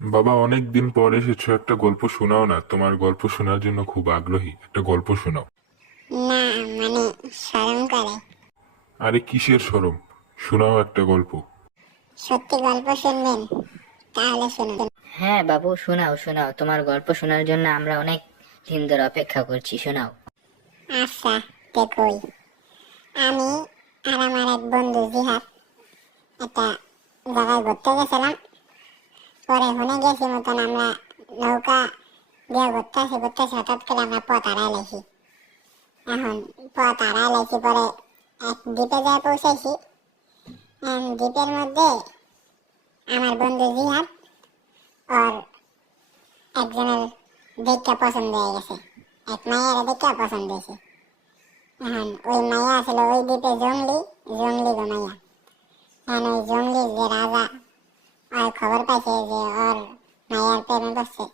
বাবা, অনেক দিন পর এসেছো, একটা গল্প শোনাও না। তোমার গল্প শোনার জন্য খুব আগ্রহী, একটা গল্প শোনাও। না, মানে শরম করে। আরে কিসের শরম, শোনাও একটা গল্প। সত্যি গল্প শুনবেন? তাহলে শুনুন। হ্যাঁ বাবু, শোনাও শোনাও, তোমার গল্প শোনার জন্য আমরা অনেক দিন ধরে অপেক্ষা করছি, শোনাও। আচ্ছা, দেখুই। আমি আর আমার এক বন্ধু জিহাদ একটা জায়গায় ঘুরতে গেছিলাম। পরে শুনে গেছি মতন আমরা নৌকা দিয়ে ঘুরতেছি হঠাৎ করে আমরা পথ হারাই লাইছি। এখন পথ হারাই লাইছি, পরে এক দ্বীপে যায় পৌঁছাইছি। দ্বীপের মধ্যে আমার বন্ধু জিহাদ ওর একজনের দেখা পছন্দ হয়ে গেছে, এক মায়ের দেখা পছন্দ হয়েছে। এখন ওই মায়া আসলে ওই দ্বীপে জঙ্গলি জঙ্গলি গো মায়া। এখন ওই জঙ্গলি যে রাজা, ওর খবর পাইছে যে ওর মায়ার প্রেমে বসছে।